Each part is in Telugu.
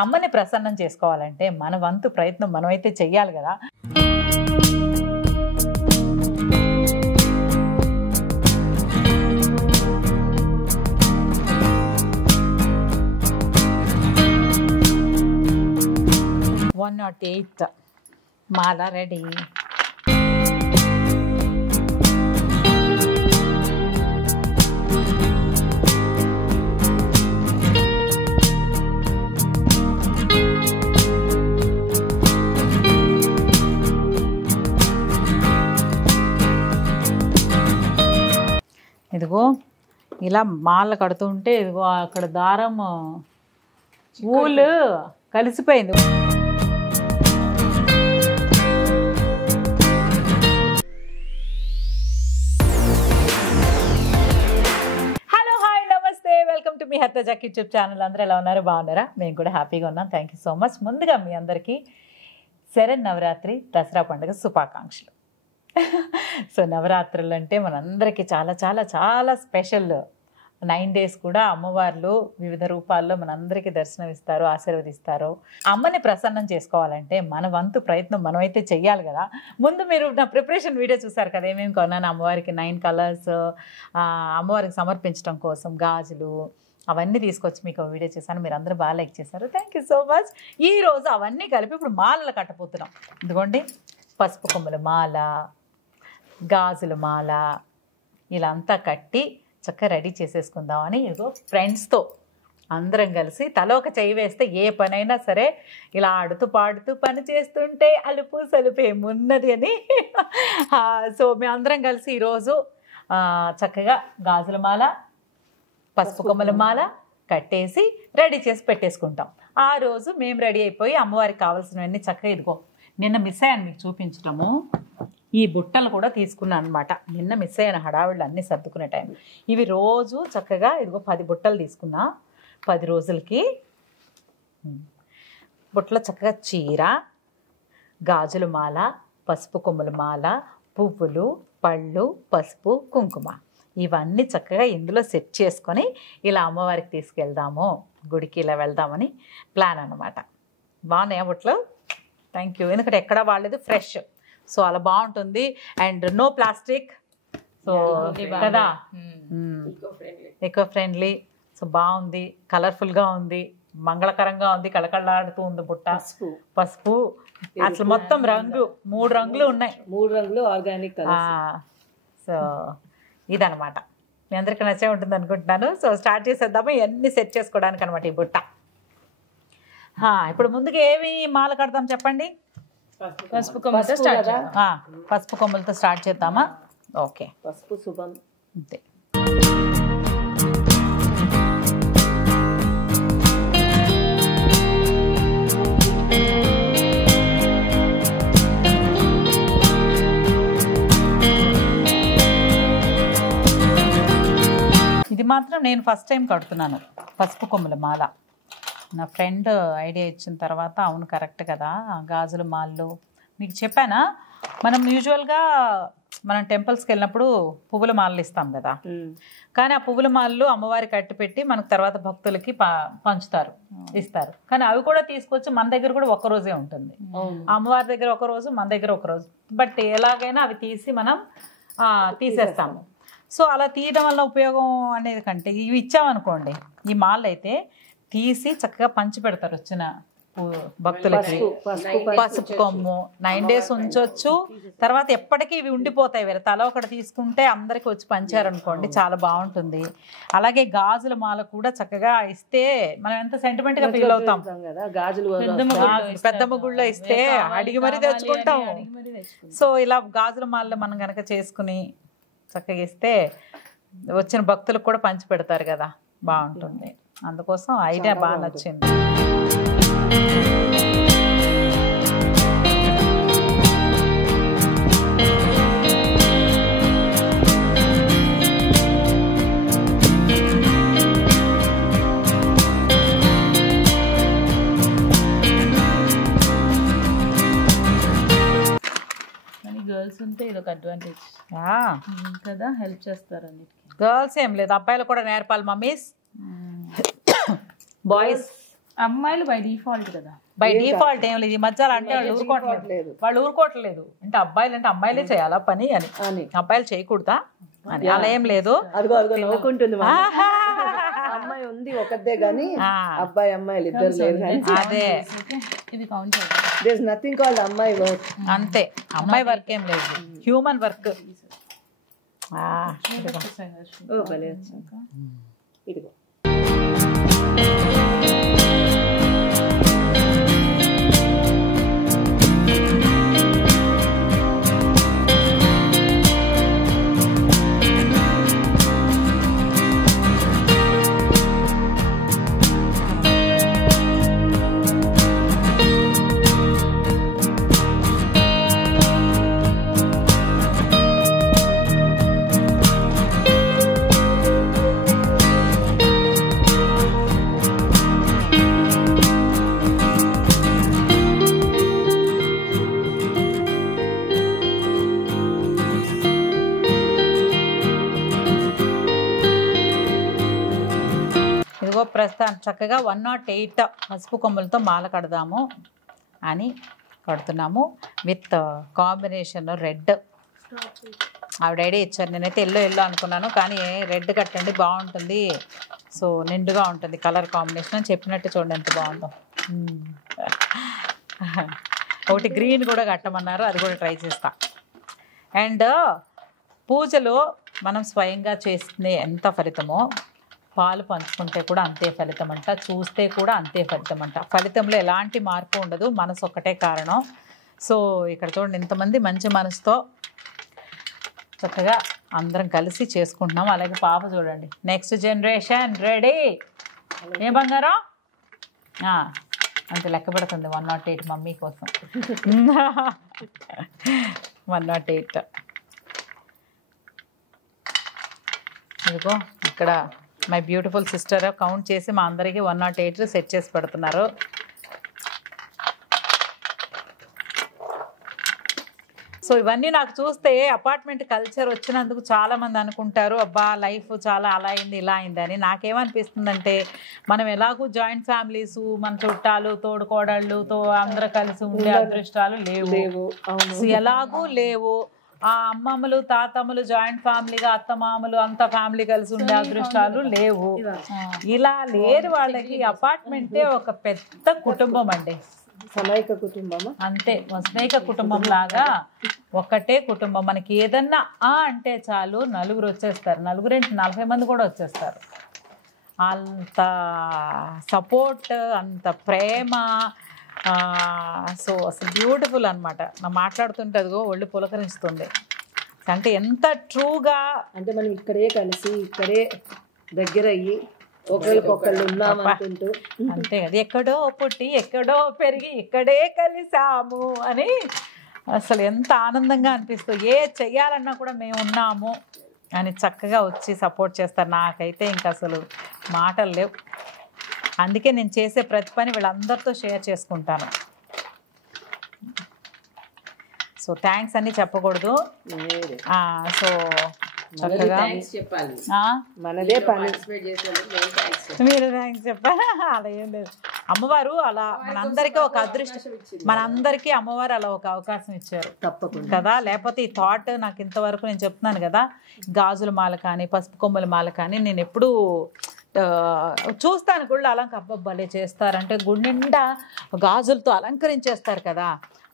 అమ్మని ప్రసన్నం చేసుకోవాలంటే మన వంతు ప్రయత్నం మనమైతే చెయ్యాలి కదా. వన్ 108 మాల రెడీ. ఇదిగో ఇలా మాల కడుతుంటే ఇదిగో అక్కడ దారం ఊలు కలిసిపోయింది. హలో హాయ్ నమస్తే, వెల్కమ్ టు మీ హర్తజా యూట్యూబ్ ఛానల్. అందరూ ఎలా ఉన్నారు? బాగున్నారా? మేము కూడా హ్యాపీగా ఉన్నాం. Thank you so much. ముందుగా మీ అందరికీ శరన్నవరాత్రి దసరా పండుగ శుభాకాంక్షలు. సో నవరాత్రులు అంటే మనందరికీ చాలా చాలా చాలా స్పెషల్. 9 days కూడా అమ్మవార్లు వివిధ రూపాల్లో మనందరికీ దర్శనమిస్తారు, ఆశీర్వదిస్తారు. అమ్మని ప్రసన్నం చేసుకోవాలంటే మన వంతు ప్రయత్నం మనమైతే చెయ్యాలి కదా. ముందు మీరు నా ప్రిపరేషన్ వీడియో చూసారు కదా, ఏమేమి కొన్నాను అమ్మవారికి. 9 colors అమ్మవారికి సమర్పించడం కోసం గాజులు అవన్నీ తీసుకొచ్చి మీకు వీడియో చేశాను. మీరు అందరూ బాగా లైక్ చేశారు, థ్యాంక్ యూ సో మచ్. ఈరోజు అవన్నీ కలిపి ఇప్పుడు మాలలు కట్టపోతున్నాం. ఇదిగోండి పసుపు కొమ్ముల మాల, గాజుల మాల ఇలా అంతా కట్టి చక్కగా రెడీ చేసేసుకుందామని ఇదిగో ఫ్రెండ్స్తో అందరం కలిసి తల ఒక చెయ్యి వేస్తే ఏ పనైనా సరే ఇలా ఆడుతూ పాడుతూ పని చేస్తుంటే అలుపు సలుపు ఏమున్నది అని. సో మేమందరం కలిసి ఈరోజు చక్కగా గాజుల మాల, పసుపు కొమ్మల మాల కట్టేసి రెడీ చేసి పెట్టేసుకుంటాం. ఆ రోజు మేము రెడీ అయిపోయి అమ్మవారికి కావాల్సినవన్నీ చక్కగా ఇదిగో నిన్న మిస్ అయ్యాను మీకు చూపించడము. ఈ బుట్టలు కూడా తీసుకున్నాను అనమాట. నిన్న మిస్ అయిన హడావిళ్ళు అన్నీ సర్దుకునే టైం. ఇవి రోజు చక్కగా ఇదిగో 10 బుట్టలు తీసుకున్నా. 10 రోజులకి బుట్టలో చక్కగా చీర, గాజుల మాల, పసుపు కొమ్ముల మాల, పువ్వులు, పళ్ళు, పసుపు, కుంకుమ ఇవన్నీ చక్కగా ఇందులో సెట్ చేసుకొని ఇలా అమ్మవారికి తీసుకెళ్దాము, గుడికి ఇలా వెళ్దామని ప్లాన్ అనమాట. బాగున్నాయా బుట్టలు? Thank you. ఎందుకంటే ఎక్కడా వాళ్ళది ఫ్రెష్, సో అలా బాగుంటుంది. అండ్ నో ప్లాస్టిక్, సో కదా ఎకో ఫ్రెండ్లీ. సో బాగుంది, కలర్ఫుల్గా ఉంది, మంగళకరంగా ఉంది, కళకళలాడుతూ ఉంది బుట్ట. పసుపు అసలు మొత్తం రంగు 3 రంగులు ఉన్నాయి. 3 రంగులు ఆర్గానిక్. సో ఇదనమాట. మీ అందరికీ నచ్చే ఉంటుంది అనుకుంటున్నాను. సో స్టార్ట్ చేసేద్దాము ఇవన్నీ సెట్ చేసుకోవడానికి అనమాట ఈ బుట్ట. ఇప్పుడు ముందుగా ఏవి మాల కడతాం చెప్పండి? పసుపు కొమ్మలతో స్టార్ట్ చేద్దాం. పసుపు కొమ్మలతో స్టార్ట్ చేద్దామా? ఓకే. పసుపు శుభం. అంతే. ఇది మాత్రం నేను ఫస్ట్ టైం కడుతున్నాను పసుపు కొమ్మల మాల. నా ఫ్రెండ్ ఐడియా ఇచ్చిన తర్వాత అవును కరెక్ట్ కదా, గాజుల మాల్లో మీకు చెప్పానా, మనం యూజువల్గా మనం టెంపుల్స్కి వెళ్ళినప్పుడు పువ్వుల మాలలు ఇస్తాం కదా, కానీ ఆ పువ్వుల మాలలు అమ్మవారి కట్టి పెట్టి మనకు తర్వాత భక్తులకి పంచుతారు, ఇస్తారు. కానీ అవి కూడా తీసుకొచ్చి మన దగ్గర కూడా ఒక్కరోజే ఉంటుంది. అమ్మవారి దగ్గర ఒక రోజు, మన దగ్గర ఒక రోజు. బట్ ఎలాగైనా అవి తీసి మనం తీసేస్తాము. సో అలా తీయడం వల్ల ఉపయోగం అనేది కంటే ఇవి ఇచ్చామనుకోండి, ఈ మాలలు అయితే తీసి చక్కగా పంచి పెడతారు వచ్చిన భక్తులకి. పసుపు కొమ్ము 9 days ఉంచవచ్చు, తర్వాత ఎప్పటికీ ఇవి ఉండిపోతాయి. వేరే తల ఒకటి తీసుకుంటే అందరికి వచ్చి పంచారనుకోండి చాలా బాగుంటుంది. అలాగే గాజుల మాల కూడా చక్కగా ఇస్తే మనం ఎంత సెంటిమెంట్ గా ఫీల్ అవుతాం. పెద్దమ్మ గుళ్ళో ఇస్తే అడిగి మరీ తెచ్చుకుంటాం. సో ఇలా గాజుల మాలలో మనం కనుక చేసుకుని చక్కగా ఇస్తే వచ్చిన భక్తులకు కూడా పంచి పెడతారు కదా, బాగుంటుంది. అందుకోసం ఐడియా బాగా నచ్చింది. గర్ల్స్ ఉంటే ఇది ఒక అడ్వాంటేజ్ కదా, హెల్ప్ చేస్తారు అన్నిటికీ. గర్ల్స్ ఏం లేదు, అబ్బాయిలు కూడా నేర్పాలి మమ్మీస్. బాయ్స్ అమ్మాయిలు బై డిఫాల్ట్ కదా. బై డిఫాల్ట్ ఏం లేదు. ఈ మధ్య అలా అంటే వాళ్ళు ఊరుకోవట్లేదు. వాళ్ళు ఊరుకోవట్లేదు. అంటే అబ్బాయిలు అంటే అమ్మాయిలే చేయాలా పని అని, అబ్బాయిలు చేయకూడదా అని అలా ఏం లేదు. అదిగో నవ్వుకుంటుంది. అమ్మాయి ఉంది ఒకటే గానీ అబ్బాయి అమ్మాయిలు ఇద్దరు లేదు. అదే ఇది కౌంట్ చేద్దాం. దేర్ ఇస్ నథింగ్ కాల్డ్ అమ్మాయి వర్క్. అంతే, అమ్మాయి వర్క్ ఏం లేదు, హ్యూమన్ వర్క్. ఇదిగో ప్రస్తుతం చక్కగా 108 పసుపు కొమ్ములతో మాల కడదాము అని కడుతున్నాము. With combination red. ఆవిడ ఐడియా ఇచ్చారు. నేనైతే ఎల్లో అనుకున్నాను, కానీ రెడ్ కట్టండి బాగుంటుంది, సో నిండుగా ఉంటుంది కలర్ కాంబినేషన్ అని చెప్పినట్టు చూడండి ఎంత బాగుందో. ఒకటి గ్రీన్ కూడా కట్టమన్నారు, అది కూడా ట్రై చేస్తా. అండ్ పూజలో మనం స్వయంగా చేస్తే ఎంత ఫలితమో పాలు పంచుకుంటే కూడా అంతే ఫలితం అంట, చూస్తే కూడా అంతే ఫలితం అంట. ఫలితంలో ఎలాంటి మార్పు ఉండదు, మనసు ఒక్కటే కారణం. సో ఇక్కడ చూడండి ఇంతమంది మంచి మనసుతో చక్కగా అందరం కలిసి చేసుకుంటున్నాం. అలాగే పాప చూడండి, నెక్స్ట్ జనరేషన్ రెడీ. ఏ బంగారం అంత లెక్క పెడుతుంది 108 మమ్మీ కోసం. 108 ఇదిగో ఇక్కడ మై బ్యూటిఫుల్ సిస్టర్ కౌంట్ చేసి మా అందరికీ 108 సెట్ చేసి పెడుతున్నారు. సో ఇవన్నీ నాకు చూస్తే అపార్ట్మెంట్ కల్చర్ వచ్చినందుకు చాలామంది అనుకుంటారు అబ్బా లైఫ్ చాలా అలా అయింది ఇలా అయింది అని. నాకేమనిపిస్తుందంటే మనం ఎలాగూ జాయింట్ ఫ్యామిలీస్, మన చుట్టాలు, తోడుకోడళ్ళుతో అందరూ కలిసి ఉండే అదృష్టాలు లేవు, ఎలాగూ లేవు. ఆ అమ్మమ్మలు తాతమ్మలు జాయింట్ ఫ్యామిలీగా, అత్తమామలు అంత ఫ్యామిలీ కలిసి ఉండే అదృష్టాలు లేవు. ఇలా లేరు వాళ్ళకి. అపార్ట్మెంటే ఒక పెద్ద కుటుంబం అండి, సమైక కుటుంబం. అంతే, వసైక కుటుంబం లాగా ఒక్కటే కుటుంబం. మనకి ఏదన్నా అంటే చాలు నలుగురు వచ్చేస్తారు, నలుగురేంటి 40 మంది కూడా వచ్చేస్తారు. అంత సపోర్ట్, అంత ప్రేమ. సో అసలు బ్యూటిఫుల్ అనమాట. నా మాట్లాడుతుంటే అదిగో ఒళ్ళు పులకరిస్తుంది. అంటే ఎంత ట్రూగా, అంటే మనం ఇక్కడే కలిసి ఇక్కడే దగ్గర అయ్యి ఒకరికొకళ్ళు ఉన్నామంటుంటూ అంతే కదా, ఎక్కడో పుట్టి ఎక్కడో పెరిగి ఇక్కడే కలిసాము అని అసలు ఎంత ఆనందంగా అనిపిస్తుంది. ఏ చెయ్యాలన్నా కూడా మేము ఉన్నాము అని చక్కగా వచ్చి సపోర్ట్ చేస్తారు. నాకైతే ఇంకా అసలు మాటలు లేవు. అందుకే నేను చేసే ప్రతి పని వీళ్ళందరితో షేర్ చేసుకుంటాను. సో థ్యాంక్స్ అని చెప్పకూడదు, సో చక్కగా మనదే పని మీరు థ్యాంక్స్ చెప్పారా? అలా ఏం లేదు. అమ్మవారు అలా మనందరికీ ఒక అదృష్టం, మనందరికీ అమ్మవారు అలా ఒక అవకాశం ఇచ్చారు తప్పకుండా కదా. లేకపోతే ఈ థాట్ నాకు ఇంతవరకు నేను చెప్తున్నాను కదా, గాజుల మాల కానీ పసుపు కొమ్ముల మాల కానీ నేను ఎప్పుడూ చూస్తాను గుళ్ళు అబ్బబ్బలే చేస్తారంటే గుడి నిండా గాజులతో అలంకరించేస్తారు కదా,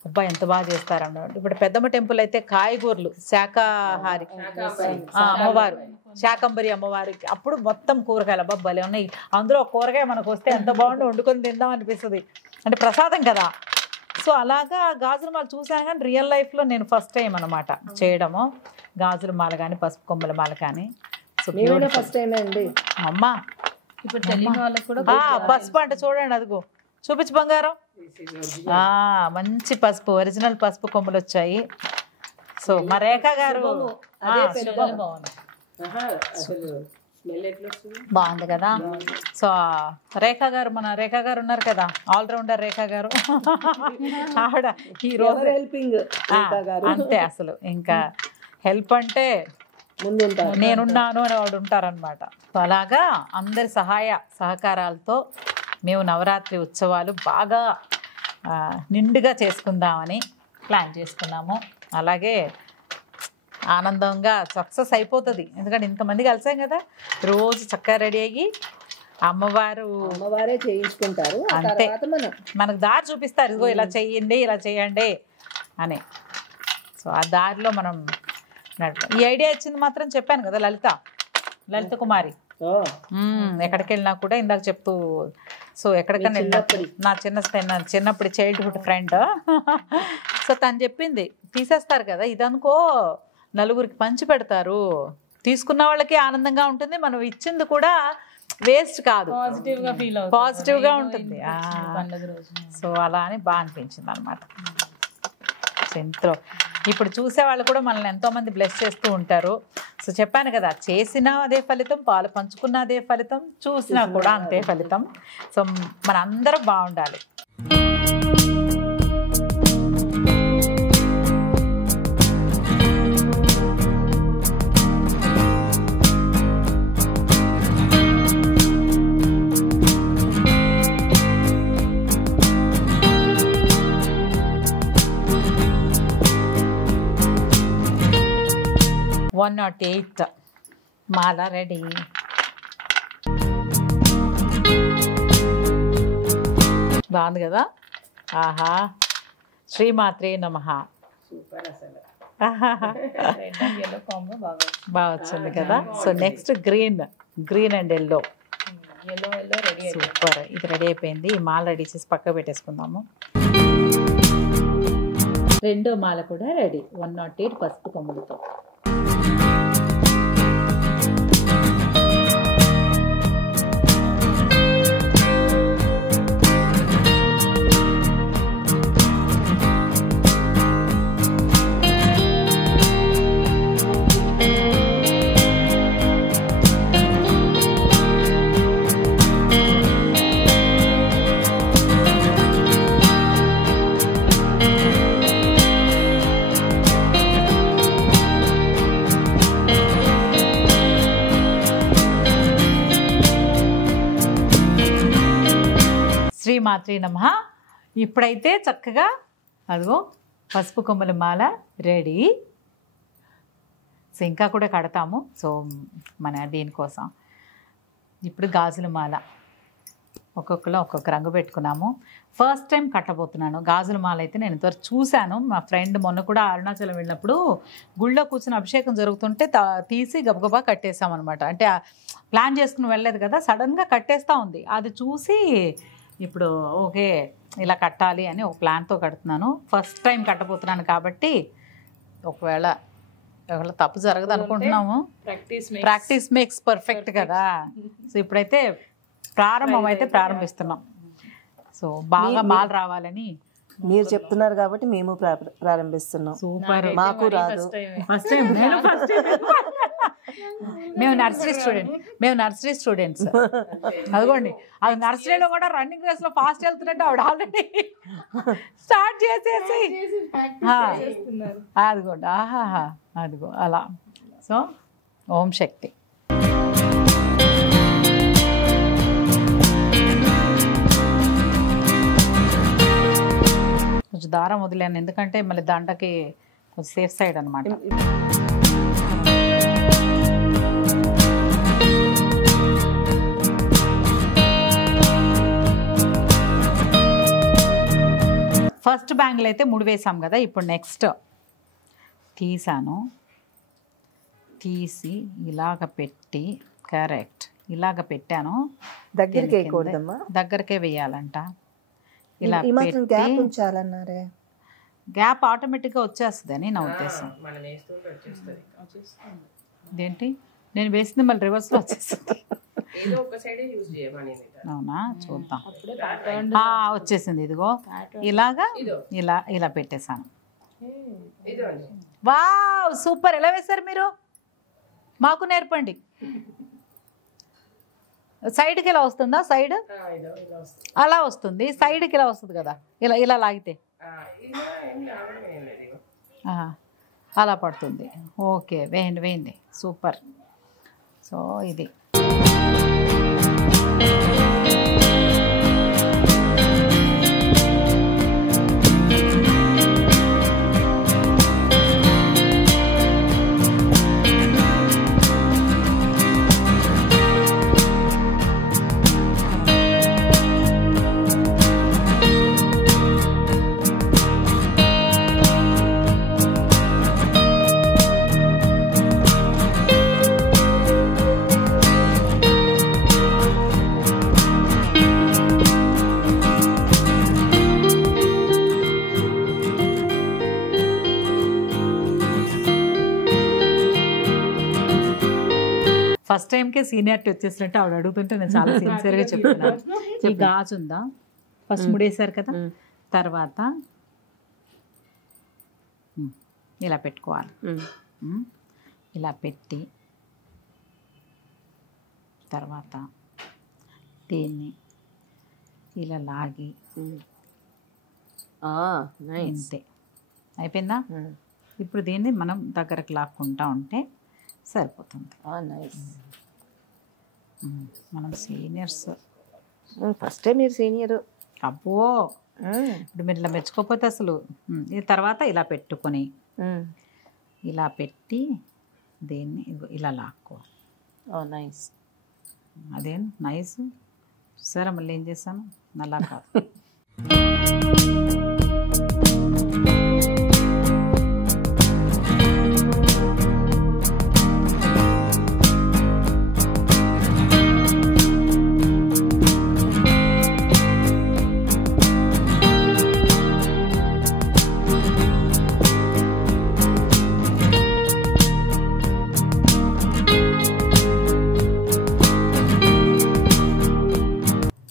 అబ్బాయి ఎంత బాగా చేస్తారు అన్నమాట. ఇప్పుడు పెద్దమ్మ టెంపుల్ అయితే కాయగూరలు, శాకాహారి అమ్మవారు, శాకంబరి అమ్మవారికి అప్పుడు మొత్తం కూరగాయలు అబ్బాయి ఉన్నాయి. అందులో ఒక కూరగాయ మనకు వస్తే ఎంత బాగుండి వండుకొని తిందాం అనిపిస్తుంది, అంటే ప్రసాదం కదా. సో అలాగా గాజుల మాల చూసాను, కానీ రియల్ లైఫ్లో నేను ఫస్ట్ టైం అనమాట చేయడము గాజుల మాల కానీ పసుపు కొమ్మల మాల కానీ. ఫస్ట్ టైం అండి అమ్మా. ఇప్పుడు తెలియని వాళ్ళకి కూడా పసుపు అంటే చూడండి, అదిగో చూపించు బంగారం. మంచి పసుపు, ఒరిజినల్ పసుపు కొమ్ములు వచ్చాయి. సో మా రేఖ గారు బాగుంది కదా. సో రేఖ గారు, మన రేఖ గారు ఉన్నారు కదా, ఆల్రౌండర్ రేఖ గారు. ఆవిడ ఈ రోజు హెల్పింగ్ అంతే, అసలు ఇంకా హెల్ప్ అంటే నేనున్నాను అని వాడు ఉంటారనమాట. సో అలాగా అందరి సహాయ సహకారాలతో మేము నవరాత్రి ఉత్సవాలు బాగా నిండుగా చేసుకుందామని ప్లాన్ చేసుకున్నాము. అలాగే ఆనందంగా సక్సెస్ అయిపోతుంది. ఎందుకంటే ఇంతమంది కలిసాం కదా, రోజు చక్కగా రెడీ అయ్యి అమ్మవారే చేయించుకుంటారు. అంతే, మనకు దారి చూపిస్తారు, ఇదిగో ఇలా చేయండి ఇలా చేయండి అని. సో ఆ దారిలో మనం ఈ ఐడియా ఇచ్చింది మాత్రం చెప్పాను కదా, లలిత కుమారి. ఎక్కడికి వెళ్ళినా కూడా ఇందాక చెప్తూ, సో ఎక్కడికైనా వెళ్ళినప్పుడు నా చిన్నప్పుడు చైల్డ్హుడ్ ఫ్రెండ్ సో తను చెప్పింది, తీసేస్తారు కదా ఇదనుకో, నలుగురికి పంచి పెడతారు, తీసుకున్న వాళ్ళకి ఆనందంగా ఉంటుంది, మనం ఇచ్చింది కూడా వేస్ట్ కాదు, పాజిటివ్గా ఉంటుంది. సో అలా అని బాగా అనిపించింది అనమాట. ఎంతో ఇప్పుడు చూసే వాళ్ళు కూడా మనల్ని ఎంతోమంది బ్లెస్ చేస్తూ ఉంటారు. సో చెప్పాను కదా, చేసినా అదే ఫలితం, పాలు పంచుకున్న అదే ఫలితం, చూసినా కూడా అంతే ఫలితం. సో మనందరం బాగుండాలి. వన్ 108 మాల రెడీ. బాగుంది కదా, ఆహా, శ్రీమాత్రే నమః. బాగా వచ్చింది కదా. So next green and yellow, super. ఇది రెడీ అయిపోయింది. ఈ మాల రెడీ చేసి పక్క పెట్టేసుకుందాము. రెండో మాల కూడా రెడీ, 108 పసుపు కొమ్ములతో. శ్రీమాత్రే నమః. ఇప్పుడైతే చక్కగా అదిగో పసుపు కొమ్మల మాల రెడీ. సో ఇంకా కూడా కడతాము. సో మన దీనికోసం ఇప్పుడు గాజుల మాల ఒక్కొక్కలో ఒక్కొక్క రంగు పెట్టుకున్నాము. ఫస్ట్ టైం కట్టబోతున్నాను గాజుల మాల. అయితే నేను ఇంతవరకు చూశాను, మా ఫ్రెండ్ మొన్న కూడా అరుణాచలం వెళ్ళినప్పుడు గుళ్ళో కూర్చుని అభిషేకం జరుగుతుంటే తీసి గబగబా కట్టేసామన్నమాట. అంటే ప్లాన్ చేసుకుని వెళ్ళలేదు కదా, సడన్గా కట్టేస్తూ ఉంది. అది చూసి ఇప్పుడు ఓకే ఇలా కట్టాలి అని ఒక ప్లాన్తో కడుతున్నాను. ఫస్ట్ టైం కట్టబోతున్నాను కాబట్టి ఒకవేళ తప్పు జరగదు అనుకుంటున్నాము. ప్రాక్టీస్ మేక్స్ పర్ఫెక్ట్ కదా. సో ఇప్పుడైతే ప్రారంభిస్తున్నాం. సో బాగా మాల రావాలని మీరు చెప్తున్నారు కాబట్టి మేము ప్రారంభిస్తున్నాం. సూపర్. మాకు రాదు. ఫస్ట్ టైం మేము నర్సరీ స్టూడెంట్స్. అదిగోండి, అది నర్సరీలో కూడా రన్నింగ్ రేస్ లో ఫాస్ట్ వెళ్తున్నట్టు ఆవిడ ఆల్రెడీ స్టార్ట్ చేసేసి అదిగోండి. ఆహాహా, అదిగో అలా. సో ఓం శక్తి. కొంచెం దారం వదిలేను, ఎందుకంటే మళ్ళీ దండకి కొంచెం సేఫ్ సైడ్ అనమాట. ఫస్ట్ బ్యాంగిల్ అయితే 3 వేసాం కదా. ఇప్పుడు నెక్స్ట్ తీసి ఇలాగ పెట్టి, కరెక్ట్ ఇలాగ పెట్టాను. దగ్గరకే వేయాలంట. ఇలా గ్యాప్ ఆటోమేటిక్గా వచ్చేస్తుంది అని నా ఉద్దేశం. ఇదేంటి నేను వేసింది మళ్ళీ రివర్స్లో వచ్చేస్తుంది. అవునా, చూద్దాం. వచ్చేసింది. ఇదిగో ఇలాగా ఇలా పెట్టేశాను. Wow, super. ఎలా వేశారు మీరు? మాకు నేర్పండి. సైడ్కి ఇలా వస్తుందా? సైడ్ అలా వస్తుంది, సైడ్కి ఇలా వస్తుంది కదా, ఇలా లాగితే అలా పడుతుంది. ఓకే, వేయండి. సూపర్. సో ఇది ఫస్ట్ టైంకే సీనియారిటీ వచ్చేసినట్టు ఆవిడ అడుగుతుంటే నేను చాలా సిన్సియర్గా చెప్తున్నాను. ఈ గాజు ఉందా, ఫస్ట్ ముడేశారు కదా, తర్వాత ఇలా పెట్టుకోవాలి. ఇలా పెట్టి తర్వాత దీన్ని ఇలా లాగి ఇంతే అయిపోయిందా. ఇప్పుడు దీన్ని మనం దగ్గరకు లాక్కుంటా ఉంటే సరిపోతుంది. మనం సీనియర్స్. ఫస్టే మీరు సీనియర్. అబ్బో ఇప్పుడు మీరు ఇలా మెచ్చుకోకపోతే అసలు. ఈ తర్వాత ఇలా పెట్టుకొని ఇలా పెట్టి దీన్ని ఇలా లాక్కో. నైస్. అదేం నైస్. చూసారా మళ్ళీ ఏం చేశాను, నల్లా కాదు.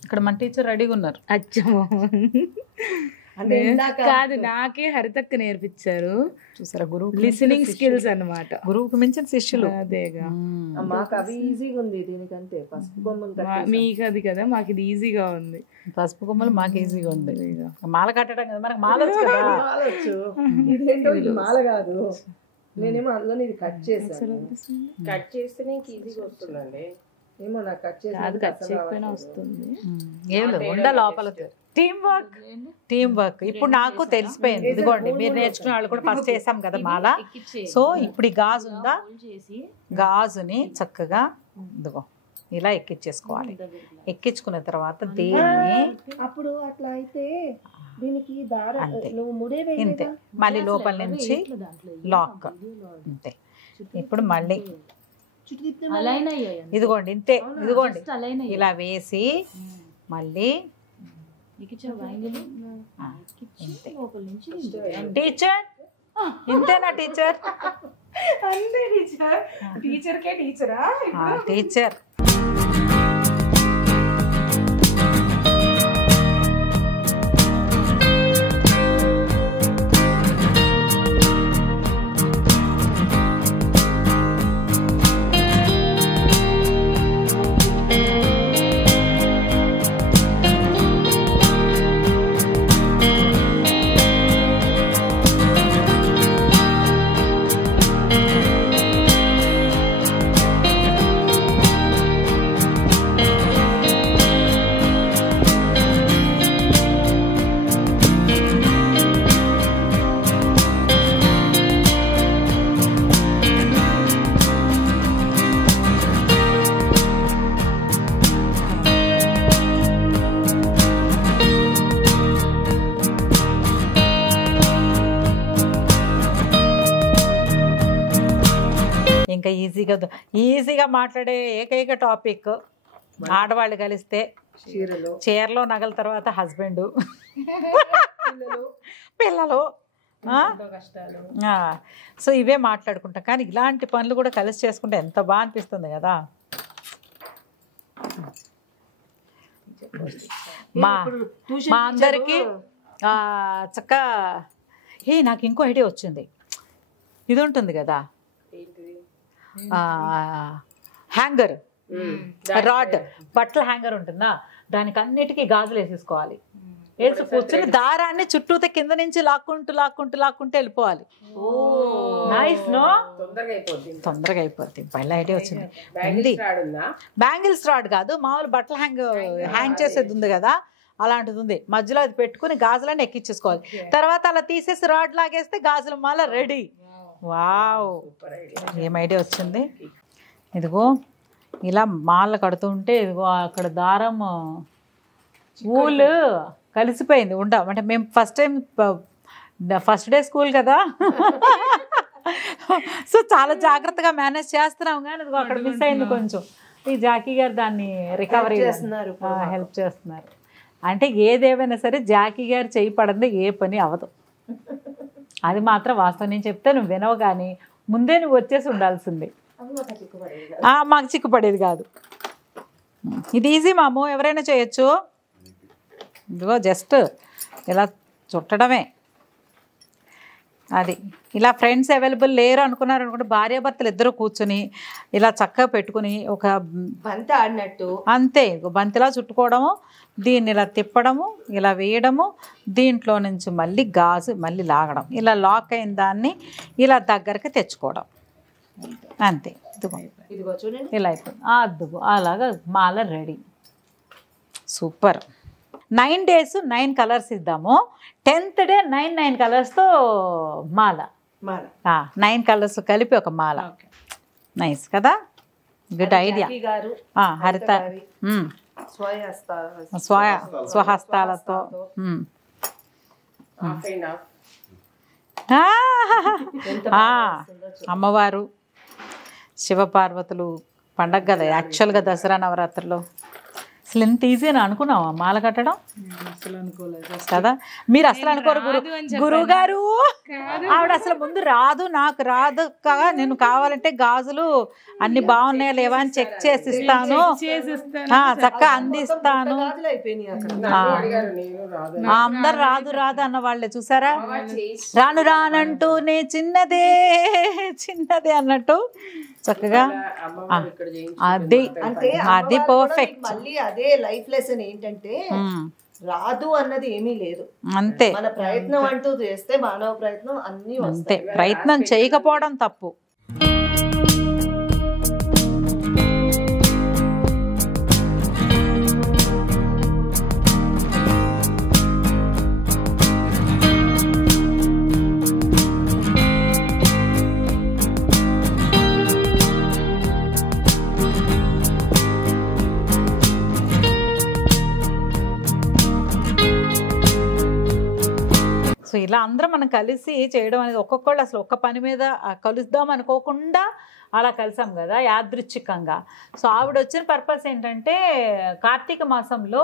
ఇక్కడ మన టీచర్ రెడీగా ఉన్నారు. అచ్చమ్మా కాదు, నాకే హరితక్క నేర్పించారు. చూసారా గురువు లిసనింగ్ స్కిల్స్ అన్నమాట. గురువుకు మించిన శిష్యులు. అదేగా మాకు అవి ఈజీగా ఉంది దీనికంటే. పసుపు బొమ్మలు మీకు అది కదా, మాకు ఇది ఈజీగా ఉంది. పసుపు కొమ్మలు మాకు ఈజీగా ఉంది. మాల కట్టడం కదా మనకు, మాల మాలొచ్చు. ఇదేంటో ఇది మాల కాదు. నేనేమో అందులో ఇది కట్ చేశాను. కట్ చేస్తే నీకు ఈజీగా వస్తుందండి. ఏమో నాకు కట్ చేసి అది కట్ చేయకపోయినా వస్తుంది. ఏం లేదు, ఉండ లోపల. టీమ్ వర్క్ ఇప్పుడు నాకు తెలిసిపోయింది. ఇదిగోండి మీరు నేర్చుకునే వాళ్ళు కూడా ఫస్ట్ చేసాం కదా మాల. సో ఇప్పుడు ఈ గాజు ఉందా, గాజుని చక్కగా ఇదిగో ఇలా ఎక్కించేసుకోవాలి. ఎక్కించుకున్న తర్వాత దీన్ని అప్పుడు అట్లా అయితే దీనికి దారం నువ్వు ముడే ఇంతే, మళ్ళీ లోపల నుంచి లాక్ అంతే. ఇప్పుడు మళ్ళీ ఇదిగోండి ఇంతే, ఇదిగోండి ఇలా వేసి మళ్ళీ టీచర్ ఇంతేనా టీచర్? అంతే టీచర్. టీచర్కే టీచరా? టీచర్ ఇంకా ఈజీగా మాట్లాడే ఏకైక టాపిక్ ఆడవాళ్ళు కలిస్తే చీరలో నగల తర్వాత హస్బెండ్, పిల్లలు. సో ఇవే మాట్లాడుకుంటాం. కానీ ఇలాంటి పనులు కూడా కలిసి చేసుకుంటే ఎంత బాగా అనిపిస్తుంది కదా. మా అందరికి చక్కగా నాకు ఇంకో ఐడియా వచ్చింది. ఇది ఉంటుంది కదా హ్యాంగర్, రాడ్, బట్టల హ్యాంగర్ ఉంటుందా, దానికి అన్నిటికీ గాజులు వేసేసుకోవాలి. వేసి కూర్చొని దారాన్ని చుట్టూత కింద నుంచి లాక్కుంటూ వెళ్ళిపోవాలి. నైస్ నో, తొందరగా అయిపోద్ది. పైన ఐడియా వచ్చింది. బ్యాంగిల్స్ రాడ్ కాదు, మామూలు బట్టల హ్యాంగ్ చేసేది ఉంది కదా, అలాంటిది ఉంది. మధ్యలో అది పెట్టుకుని గాజులన్నీ ఎక్కించేసుకోవాలి. తర్వాత అలా తీసేసి రాడ్ లాగేస్తే గాజుల మాల రెడీ. వావ్, ఏం ఐడియా వచ్చింది. ఇదిగో ఇలా మాల కడుతూ ఉంటే ఇదిగో అక్కడ దారం ఊలు కలిసిపోయింది. అంటే మేము ఫస్ట్ డే స్కూల్ కదా, సో చాలా జాగ్రత్తగా మేనేజ్ చేస్తున్నాం. కానీ ఇదిగో అక్కడ మిస్ అయింది కొంచెం. ఈ జాకీ గారు దాన్ని రికవరీ చేస్తున్నారు, హెల్ప్ చేస్తున్నారు. అంటే ఏదేమైనా సరే జాకీ గారు చేయి పడింది ఏ పని అవ్వదు. అది మాత్రం వాస్తవం. నేను చెప్తే నువ్వు వినవు, కానీ ముందే నువ్వు వచ్చేసి ఉండాల్సింది. మాకు చిక్కుపడేది కాదు. ఇది ఈజీ మాము, ఎవరైనా చేయొచ్చు. ఇదిగో జస్ట్ ఇలా చుట్టడమే. అది ఇలా ఫ్రెండ్స్ అవైలబుల్ లేరు అనుకున్నారు అనుకుంటే భార్యాభర్తలు ఇద్దరు కూర్చుని ఇలా చక్కగా పెట్టుకుని ఒక బంతి ఆడినట్టు అంతే బంతిలా చుట్టుకోవడము, దీన్ని ఇలా తిప్పడము, ఇలా వేయడము, దీంట్లో నుంచి మళ్ళీ గాజు మళ్ళీ లాగడం, ఇలా లాక్ అయిన దాన్ని ఇలా దగ్గరికి తెచ్చుకోవడం అంతే. ఇదిగో చూడండి ఇలా అయిపోయింది. అద్దుగో అలాగా మాల రెడీ. సూపర్. 9 days 9 కలర్స్ ఇద్దాము. 10th day 9 కలర్స్తో మాల. 9 కలర్స్ కలిపి ఒక మాల. నైస్ కదా, గుడ్ ఐడియా. హరిత స్వహస్తాలతో అమ్మవారు శివపార్వతులు పండగ కదా యాక్చువల్గా దసరా నవరాత్రులు. అసలు ఎంత ఈజీ అని అనుకున్నావా మాల కట్టడం? కదా, మీరు అసలు అనుకోరు. గురువు గారు ఆవిడ అసలు ముందు రాదు, నాకు రాదు కదా, నేను కావాలంటే గాజులు అన్ని బాగున్నాయా లేవా అని చెక్ చేసి ఇస్తాను, చక్కగా అందిస్తాను. అందరు రాదు రాదు అన్న వాళ్ళే చూసారా, రాను రానంటూనే చిన్నదే చిన్నదే అన్నట్టు చక్కగా. అది అది పర్ఫెక్ట్. మళ్ళీ అదే లైఫ్ లెసన్ ఏంటంటే రాదు అన్నది ఏమీ లేదు, అంతే. మన ప్రయత్నం అంటూ చేస్తే మానవ ప్రయత్నం అన్ని అంతే. ప్రయత్నం చేయకపోవడం తప్పు. సో ఇలా అందరం మనం కలిసి చేయడం అనేది ఒక్కొక్కళ్ళు అసలు ఒక్క పని మీద కలుద్దాం అనుకోకుండా అలా కలిసాం కదా యాదృచ్ఛికంగా. సో ఆవిడ వచ్చిన పర్పస్ ఏంటంటే కార్తీక మాసంలో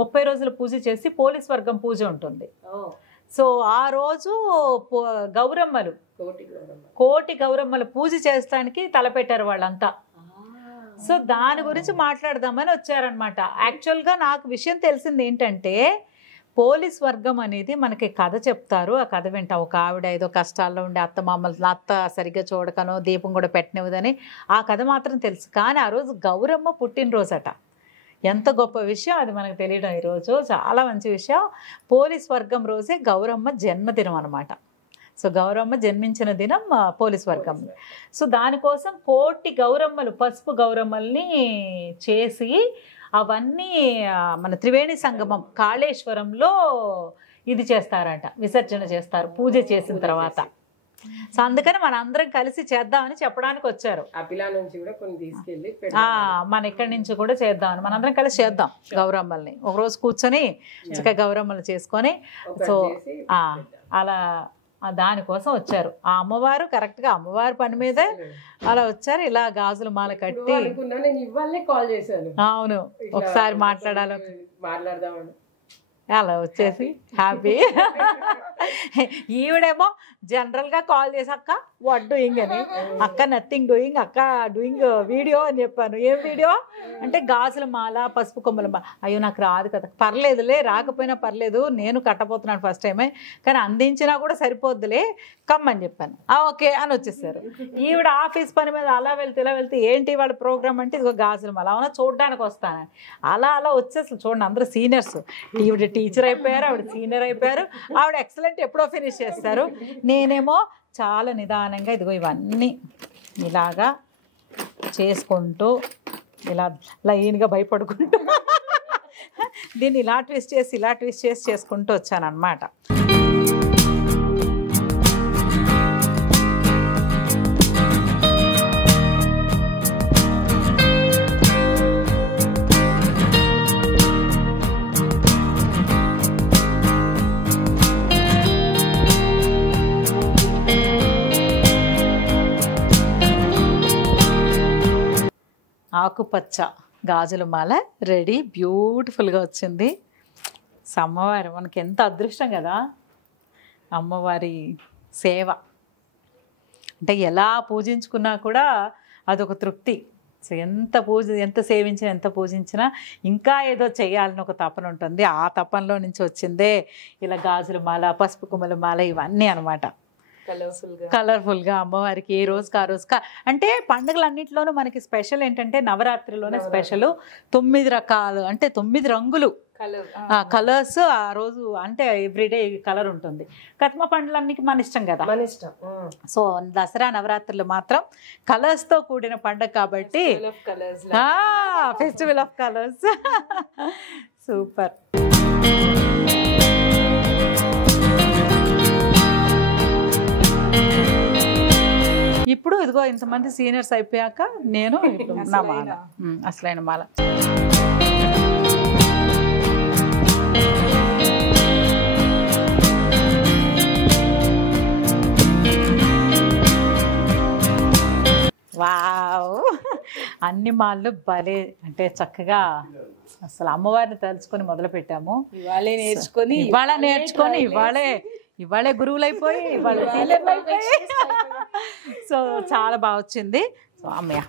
30 రోజుల పూజ చేసి పోలీస్ వర్గం పూజ ఉంటుంది. సో ఆ రోజు గౌరమ్మలు కోటి గౌరమ్మలు పూజ చేసడానికి తలపెట్టారు వాళ్ళంతా. సో దాని గురించి మాట్లాడదామని వచ్చారనమాట. యాక్చువల్గా నాకు విషయం తెలిసింది ఏంటంటే పోలీస్ వర్గం అనేది మనకి కథ చెప్తారు, ఆ కథ వింటాం. ఒక ఆవిడ ఏదో కష్టాల్లో ఉండే అత్త సరిగ్గా చూడకనో దీపం కూడా పెట్టనివ్వదని ఆ కథ మాత్రం తెలుసు. కానీ ఆ రోజు గౌరమ్మ పుట్టినరోజట. ఎంత గొప్ప విషయం అది మనకు తెలియడం ఈరోజు, చాలా మంచి విషయం. పోలీస్ వర్గం రోజే గౌరమ్మ జన్మదినం అనమాట. సో గౌరమ్మ జన్మించిన దినం పోలీస్ వర్గం. సో దానికోసం కోటి గౌరమ్మలు పసుపు గౌరమ్మల్ని చేసి అవన్నీ మన త్రివేణి సంగమం కాళేశ్వరంలో ఇది చేస్తారంట, విసర్జన చేస్తారు పూజ చేసిన తర్వాత. సో అందుకని మన అందరం కలిసి చేద్దామని చెప్పడానికి వచ్చారు. మన ఇక్కడి నుంచి కూడా చేద్దామని మనందరం కలిసి చేద్దాం గౌరమ్మల్ని. ఒకరోజు కూర్చొని చక్కగా గౌరమ్మలు చేసుకొని సో అలా దానికోసం వచ్చారు. ఆ అమ్మవారు కరెక్ట్గా అమ్మవారి పని మీదే అలా వచ్చారు. ఇలా గాజుల మాల కట్టి అవును ఒకసారి మాట్లాడదామని అలా వచ్చేసి హ్యాపీ. ఈవిడేమో జనరల్గా కాల్ చేసి అక్క వాట్ డూయింగ్ అని, అక్క నథింగ్ డూయింగ్, అక్క డూయింగ్ వీడియో అని చెప్పాను. ఏం వీడియో అంటే గాజుల మాల పసుపు కొమ్మల మాల. అయ్యో నాకు రాదు కదా, పర్లేదులే రాకపోయినా పర్లేదు, నేను కట్టబోతున్నాను ఫస్ట్ టైమే, కానీ అందించినా కూడా సరిపోద్దులే కమ్మని చెప్పాను. ఓకే అని వచ్చేసారు. ఈవిడ ఆఫీస్ పని మీద అలా వెళ్తే ఇలా వెళ్తే ఏంటి వాళ్ళ ప్రోగ్రామ్ అంటే ఇదిగో గాజుల మాల, అవునా చూడడానికి వస్తానని అలా వచ్చేసి చూడండి అందరూ సీనియర్స్. ఈవిడ టీచర్ అయిపోయారు, ఆవిడ సీనియర్ అయిపోయారు, ఆవిడ ఎక్సలెంట్ ఎప్పుడో ఫినిష్ చేస్తారు. నేనేమో చాలా నిదానంగా ఇదిగో ఇవన్నీ ఇలాగా చేసుకుంటూ ఇలా లైన్గా భయపడుకుంటూ దీన్ని ఇలా ట్విస్ట్ చేసి చేసుకుంటూ వచ్చానన్నమాట. ఆకుపచ్చ గాజుల మాల రెడీ, బ్యూటిఫుల్గా వచ్చింది. అమ్మవారు మనకి ఎంత అదృష్టం కదా, అమ్మవారి సేవ అంటే ఎలా పూజించుకున్నా కూడా అదొక తృప్తి. సో ఎంత సేవించినా ఎంత పూజించినా ఇంకా ఏదో చేయాలని ఒక తపన ఉంటుంది. ఆ తపనలో నుంచి వచ్చిందే ఇలా గాజుల మాల, పసుపు కొమ్మల మాల, ఇవన్నీ అనమాట. కలర్ఫుల్గా అమ్మవారికి ఏ రోజుకి ఆ రోజు అంటే పండుగలన్నింటిలోనూ మనకి స్పెషల్ ఏంటంటే నవరాత్రిలోనే స్పెషల్ 9 రకాలు అంటే 9 రంగులు కలర్స్ ఆ రోజు అంటే ఎవ్రీడే కలర్ ఉంటుంది. కత్మ పండుగలన్నికి మన ఇష్టం కదా, మన ఇష్టం. సో దసరా నవరాత్రులు మాత్రం కలర్స్ తో కూడిన పండుగ కాబట్టి ఫెస్టివల్ ఆఫ్ కలర్స్. సూపర్. ఇప్పుడు ఇదిగో ఇంతమంది సీనియర్స్ అయిపోయాక నేను నా మాల, అసలైన మాల. వావ్, అన్ని మాళ్ళు భలే అంటే చక్కగా అసలు అమ్మవారిని తలుచుకొని మొదలు పెట్టాము. ఇవాళే నేర్చుకొని ఇవాళే గురువులు అయిపోయి ఇవాళ టీచర్లు అయిపోయి సో చాలా బాగా వచ్చింది. సో అమ్మయ్య.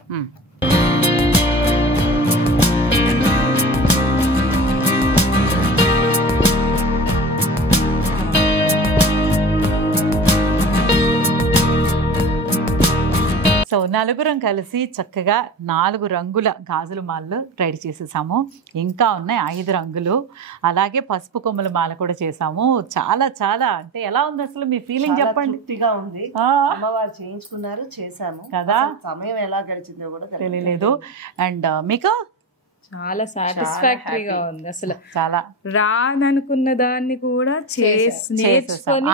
సో నలుగురం కలిసి చక్కగా 4 రంగుల గాజుల మాలలు రెడీ చేసేసాము. ఇంకా ఉన్నాయి 5 రంగులు. అలాగే పసుపు కొమ్మల మాల కూడా చేసాము. చాలా చాలా అంటే ఎలా ఉంది అసలు మీ ఫీలింగ్ చెప్పండి. తృప్తిగా ఉంది. అమ్మవారు చేయించుకున్నారు, చేసాము కదా. సమయం ఎలా గడిచిందో కూడా తెలియలేదు. అండ్ మీకు చాలా సాటిస్ఫాక్టరీగా ఉంది. అసలు చాలా రాననుకున్న దాన్ని కూడా నేర్చుకొని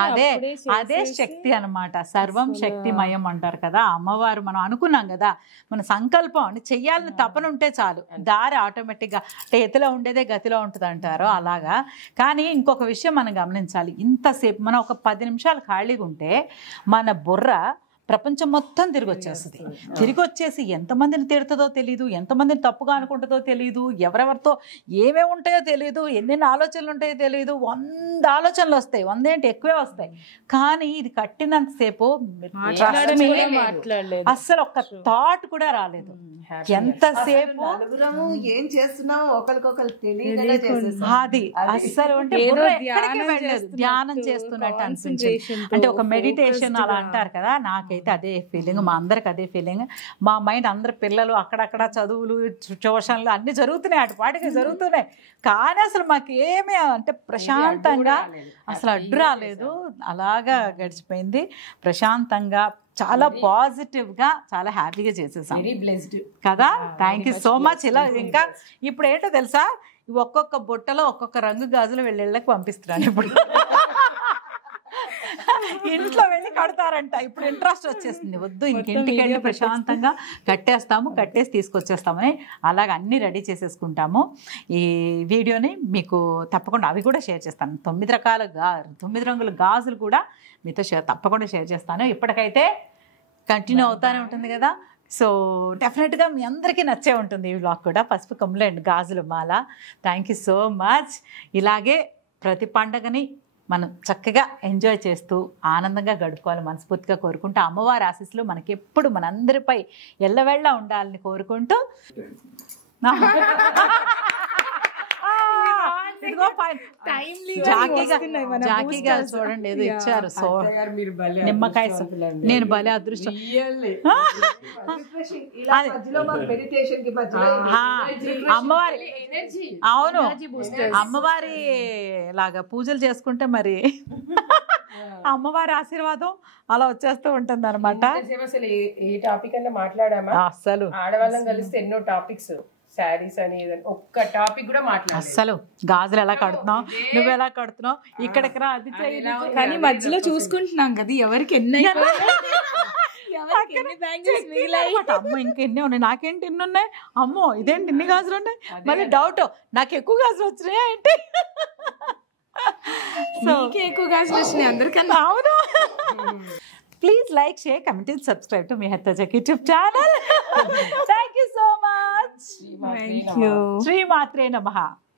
అదే శక్తి అన్నమాట. సర్వం శక్తిమయం అంటారు కదా. అమ్మవారు మనం అనుకున్నాం కదా, మన సంకల్పం అని చెయ్యాలని తపన ఉంటే చాలు, దారి ఆటోమేటిక్గా అంటే ఎతిలో ఉండేదే గతిలో ఉంటుంది అంటారు అలాగా. కానీ ఇంకొక విషయం మనం గమనించాలి. ఇంతసేపు మనం ఒక 10 నిమిషాలు ఖాళీగా ఉంటే మన బుర్ర ప్రపంచం మొత్తం తిరిగి వచ్చేస్తుంది. తిరిగి వచ్చేసి ఎంతమందిని తిడుతుందో తెలియదు, ఎంతమందిని తప్పుగా అనుకుంటుందో తెలియదు, ఎవరెవరితో ఏమేమి ఉంటాయో తెలియదు, ఎన్నెన్ని ఆలోచనలు ఉంటాయో తెలియదు. 100 ఆలోచనలు వస్తాయి, 100 ఏంటి ఎక్కువే వస్తాయి. కానీ ఇది కట్టినంతసేపు అస్సలు ఒక్క థాట్ కూడా రాలేదు. ఎంతసేపు ఏం చేస్తున్నాము ఒకరికొకరు తెలియదు. అది అస్సలు అంటే ధ్యానం చేస్తున్నట్టు అనిపించింది. అంటే ఒక మెడిటేషన్ అలా అంటారు కదా, నాకైతే అదే ఫీలింగ్, మా అందరికి అదే ఫీలింగ్. మా మైండ్ అందరు పిల్లలు అక్కడక్కడ చదువులు ట్యూషన్లు అన్ని జరుగుతున్నాయి, అటు పాటికి జరుగుతున్నాయి. కానీ అసలు మాకు ఏమీ అంటే ప్రశాంతంగా అసలు అడ్డు రాలేదు. అలాగా గడిచిపోయింది ప్రశాంతంగా, చాలా పాజిటివ్గా, చాలా హ్యాపీగా చేసేసాం కదా. Thank you so much. ఇలా ఇంకా ఇప్పుడు ఏంటో తెలుసా, ఒక్కొక్క బుట్టలో ఒక్కొక్క రంగు గాజులు వెళ్ళకి పంపిస్తున్నాను. ఇప్పుడు ఇంట్లో వెళ్ళి కడతారంట. ఇప్పుడు ఇంట్రెస్ట్ వచ్చేస్తుంది, వద్దు ఇంకింటికి వెళ్ళి ప్రశాంతంగా కట్టేసి తీసుకొచ్చేస్తామని అలాగ అన్నీ రెడీ చేసేసుకుంటాము. ఈ వీడియోని మీకు తప్పకుండా అవి కూడా షేర్ చేస్తాను. 9 రంగుల గాజులు కూడా మీతో తప్పకుండా షేర్ చేస్తాను. ఇప్పటికైతే కంటిన్యూ అవుతానే ఉంటుంది కదా. సో డెఫినెట్గా మీ అందరికీ నచ్చే ఉంటుంది ఈ వ్లాగ్ కూడా. పసుపు కొమ్మలు and Gajula Mala. Thank you so much. ఇలాగే ప్రతి పండగని మనం చక్కగా ఎంజాయ్ చేస్తూ ఆనందంగా గడుపుకోవాలి మనస్ఫూర్తిగా కోరుకుంటూ, అమ్మవారి ఆశీస్సులు మనకి ఎప్పుడు మనందరిపై ఎల్లవేళ్ళ ఉండాలని కోరుకుంటూ జాకీగా చూడండి ఏదో ఇచ్చారు. సో నిమ్మకాయ నేను భలే అదృష్టం. అమ్మవారి అవును అమ్మవారి లాగా పూజలు చేసుకుంటే మరి అమ్మవారి ఆశీర్వాదం అలా వచ్చేస్తూ ఉంటుంది అనమాట. అసలు ఏ టాపిక్ అన్నా మాట్లాడామా? అసలు ఆడవాళ్ళం కలిస్తే ఎన్నో టాపిక్స్, శారీస్ అని ఒక్క టాపిక్ కూడా మాట్లాడాలి. అసలు గాజులు ఎలా కడుతున్నావు, నువ్వు ఎలా కడుతున్నావు, ఇక్కడికి రా, అది కానీ మధ్యలో చూసుకుంటున్నాం కదా ఎవరికి ఎన్ని అమ్మో ఇంకెన్ని ఉన్నాయి, నాకేంటి ఇన్ని ఉన్నాయి, అమ్మో ఇదేంటి ఇన్ని గాజులు ఉన్నాయి, మళ్ళీ డౌట్ నాకు ఎక్కువ గాజులు వచ్చినాయా ఏంటి. ఎక్కువ గాజులు వచ్చినాయి అందరికన్నా. అవును. Please like, share, comment and subscribe to Meherta Jack YouTube channel. Thank you so much. Thank you. Sri Matre Namaha.